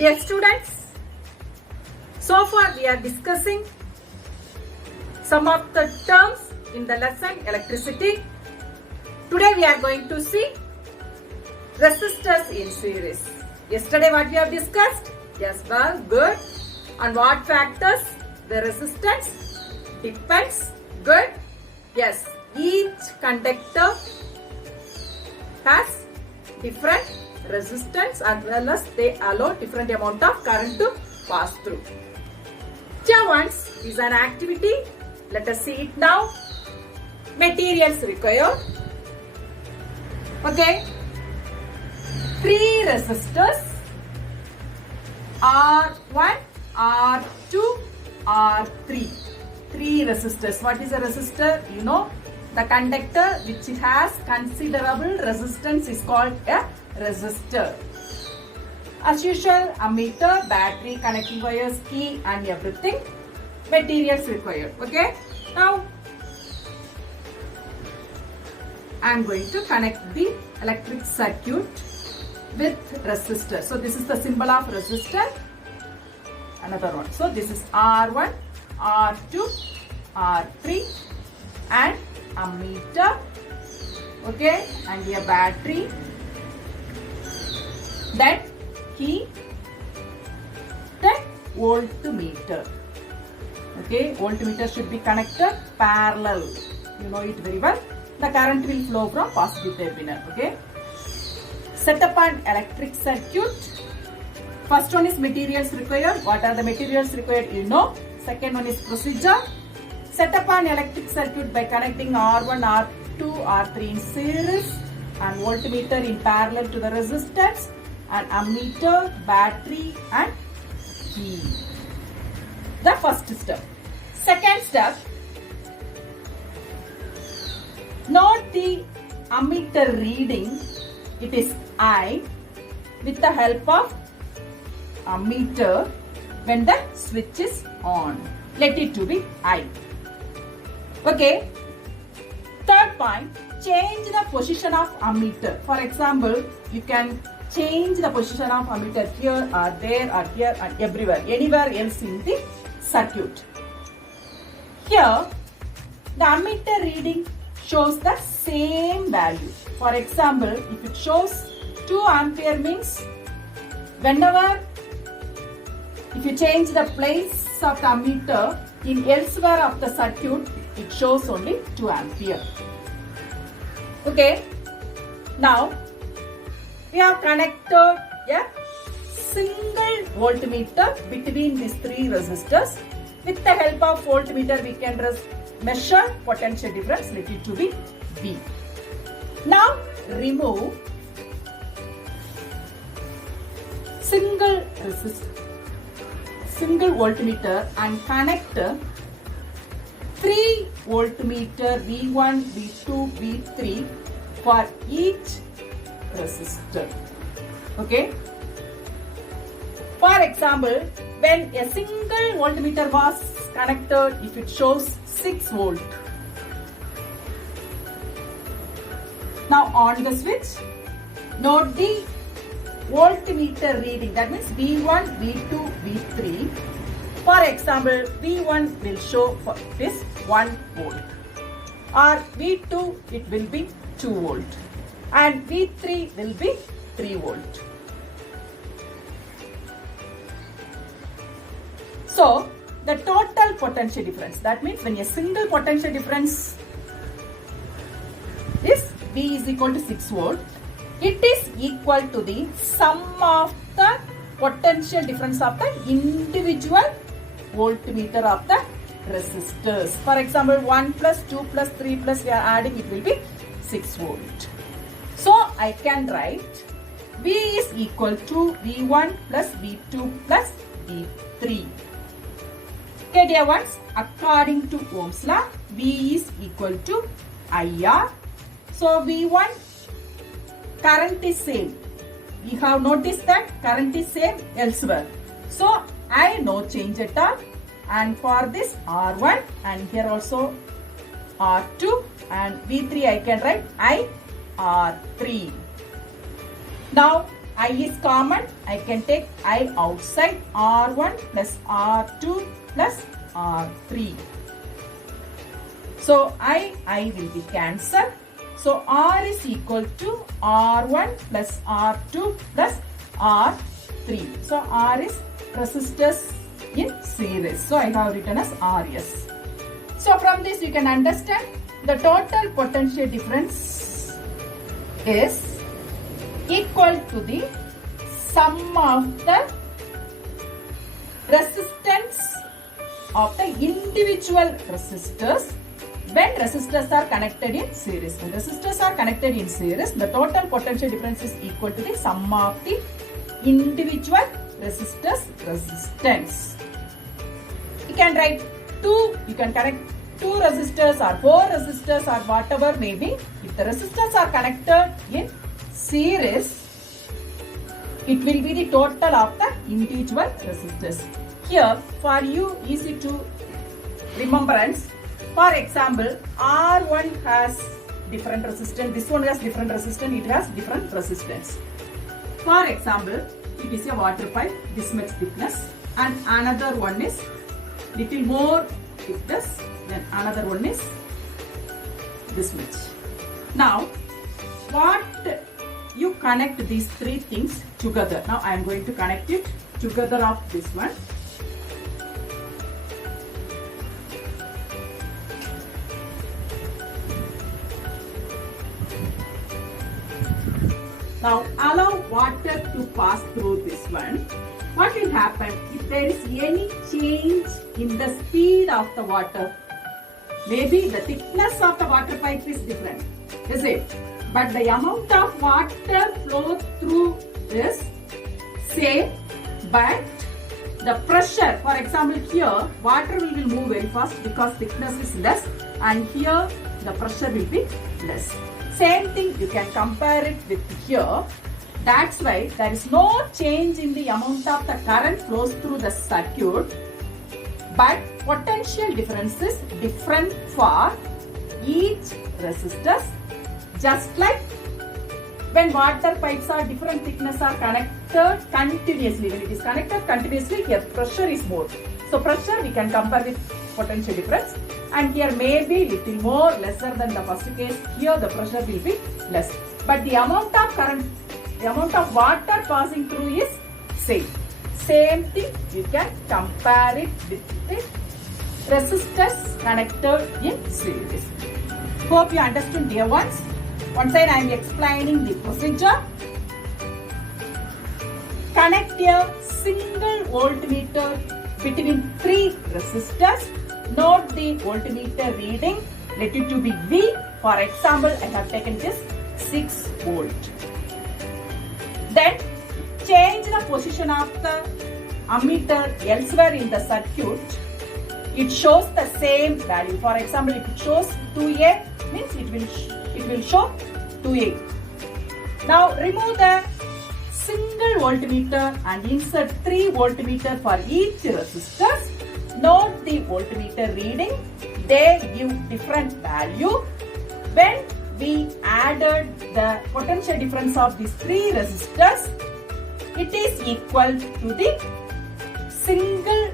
Dear students, so far we are discussing some of the terms in the lesson electricity. Today we are going to see resistors in series. Yesterday what we have discussed? Yes, well, good. On what factors the resistance depends? Good. Yes, each conductor has different resistance as well as they allow different amount of current to pass through. Here once is an activity. Let us see it now. Materials required. Okay. 3 resistors R1, R2, R3. 3 resistors. What is a resistor? You know, the conductor which has considerable resistance is called a resistor. As usual, ammeter, battery, connecting wires, key and everything. Materials required. Okay. Now, I am going to connect the electric circuit with resistor. So, this is the symbol of resistor. Another one. So, this is R1, R2, R3 and ammeter. Okay. And a battery. Then key, then voltmeter. Okay, voltmeter should be connected parallel. You know it very well. The current will flow from positive terminal. Okay. Set up an electric circuit. First one is materials required. What are the materials required? You know. Second one is procedure. Set up an electric circuit by connecting R1, R2, R3 in series and voltmeter in parallel to the resistance. And ammeter, battery and key. The first step. Second step, note the ammeter reading. It is I with the help of ammeter when the switch is on. Let it to be I. Okay. Third point, change the position of ammeter. For example, you can change the position of ammeter here or there or here and everywhere, anywhere else in the circuit. Here, the ammeter reading shows the same value. For example, if it shows 2 ampere means whenever if you change the place of the ammeter in elsewhere of the circuit, it shows only 2 ampere. Okay. Now, we have connected a single voltmeter between these 3 resistors. With the help of voltmeter, we can measure potential difference. Let it to be V. Now, remove single voltmeter and connect 3 voltmeter V1, V2, V3 for each resistor. Okay. For example, when a single voltmeter was connected, if it shows 6 volt. Now on the switch, note the voltmeter reading. That means V1, V2, V3. For example, V1 will show for this 1 volt. Or V2, it will be 2 volt. And V3 will be 3 volt. So, the total potential difference, that means when a single potential difference is V is equal to 6 volt, it is equal to the sum of the potential difference of the individual voltmeter of the resistors. For example, 1 plus 2 plus 3 plus we are adding, it will be 6 volt. So, I can write V is equal to V1 plus V2 plus V3. Okay, dear ones, according to Ohm's law, V is equal to IR. So, V1, current is same. We have noticed that current is same elsewhere. So, I no change at all. And for this R1 and here also R2 and V3 I can write I R3. Now I is common. I can take I outside. R1 plus R2 plus R3. So I will be cancelled. So R is equal to R1 plus R2 plus R3. So R is resistors in series. So I have written as RS. So from this you can understand the total potential difference is equal to the sum of the resistance of the individual resistors when resistors are connected in series. When resistors are connected in series, the total potential difference is equal to the sum of the individual resistors resistance. You can write you can connect 2 resistors or 4 resistors or whatever may be. If the resistors are connected in series, it will be the total of the individual resistors. Here, for you easy to remembrance, for example, R1 has different resistance, this one has different resistance, it has different resistance. For example, it is a water pipe, this much thickness, and another one is little more thickness, then another one is this much. Now, what you connect these 3 things together. Now I am going to connect it together of this one. Now allow water to pass through this one. What will happen if there is any change in the speed of the water? Maybe the thickness of the water pipe is different, is it? But the amount of water flow through is same, but the pressure, for example here, water will move very fast because thickness is less, and here the pressure will be less. Same thing, you can compare it with here. That's why there is no change in the amount of the current flows through the circuit, but potential difference is different for each resistors. Just like when water pipes are different thickness are connected continuously. When it is connected continuously, here pressure is more. So pressure we can compare with potential difference, and here may be little more lesser than the first case. Here the pressure will be less, but the amount of current, the amount of water passing through is same. Same thing you can compare it with the resistors connected in series. Hope you understood, dear ones. Once again I am explaining the procedure. Connect a single voltmeter between 3 resistors. Note the voltmeter reading. Let it to be V. For example, I have taken this 6 volt. Then change the position of the ammeter elsewhere in the circuit. It shows the same value. For example, if it shows 2A, means it will show 2A. Now remove the single voltmeter and insert 3 voltmeter for each resistor. Note the voltmeter reading. They give different value. When we added the potential difference of these 3 resistors, it is equal to the single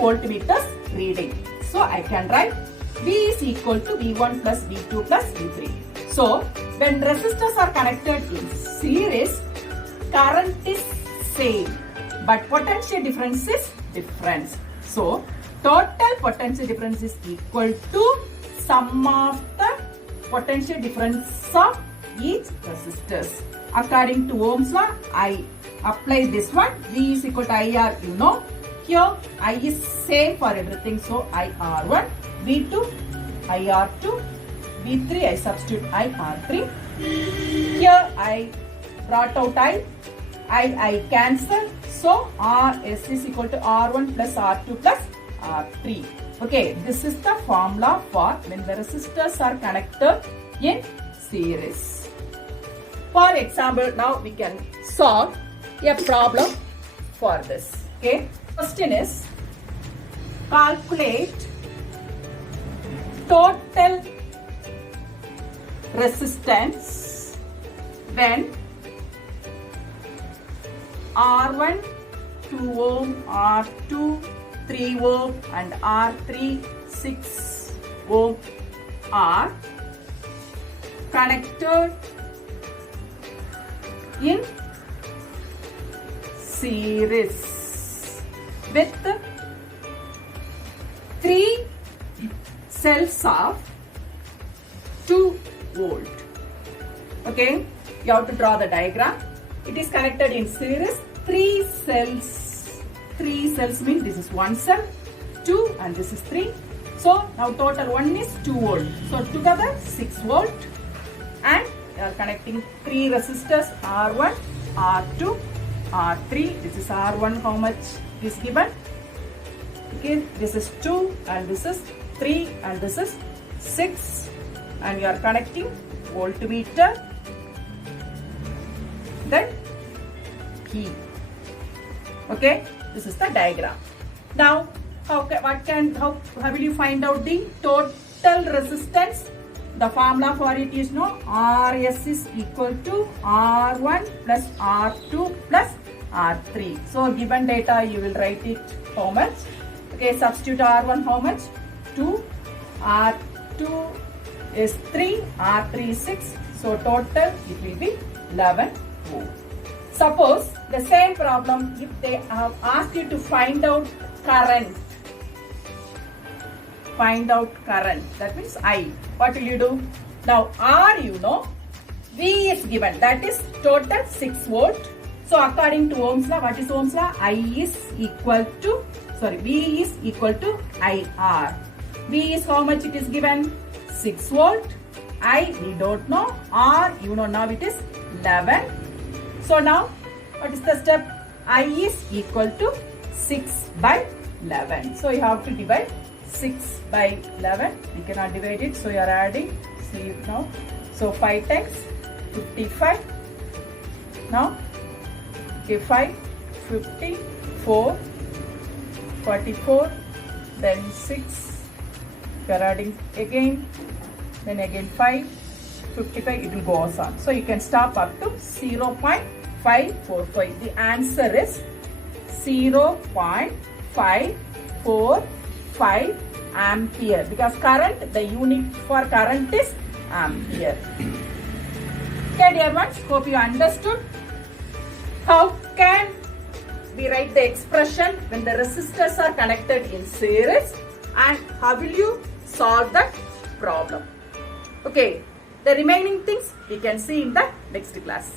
voltmeter's reading. So I can write V is equal to V1 plus V2 plus V3. So when resistors are connected in series, current is same, but potential difference is different. So total potential difference is equal to sum of the potential difference of each resistors. According to Ohm's law, I apply this one. V is equal to IR, you know. Here I is same for everything, so IR1, V2, IR2, V3, I substitute IR3. Here I brought out I cancel, so RS is equal to R1 plus R2 plus R3. Okay, this is the formula for when the resistors are connected in series. For example, now we can solve a problem for this. Okay, question is calculate total resistance when R1 2 ohm, R2 3 ohm and R3 6 ohm are connected in series with 3 cells of 2 volt. Okay, you have to draw the diagram. It is connected in series, 3 cells. 3 cells means this is 1 cell, 2 and this is 3. So now total one is 2 volt. So together 6 volt, and we are connecting 3 resistors R1, R2, R3. This is R1, how much is given? Okay, this is 2 and this is 3 and this is 6, and you are connecting voltmeter, then key. Okay, this is the diagram. Now how will you find out the total resistance? The formula for it is no, RS is equal to R1 plus R2 plus R3. So given data you will write it how much? Okay, substitute R1 how much? 2, R2 is 3, R3 is 6. So total it will be 11 volt. Suppose the same problem, if they have asked you to find out current. Find out current, that means I. What will you do? Now R you know, V is given, that is total 6 volt. So according to Ohm's law, what is Ohm's law? V is equal to IR. V is how much it is given? 6 volt. I we don't know. R you know now it is 11. So now what is the step? I is equal to 6 by 11. So you have to divide 6 by 11. You cannot divide it, so you are adding. See it now. So 5 times 55. Now okay, 5, 50, 4, 44, then 6. You are adding again, then again 5, 55. It will go on. So you can stop up to 0.545. The answer is 0.545 ampere, because current, the unit for current is ampere. Okay dear ones, hope you understood. How can we write the expression when the resistors are connected in series, and how will you solve that problem? Okay, the remaining things we can see in the next class.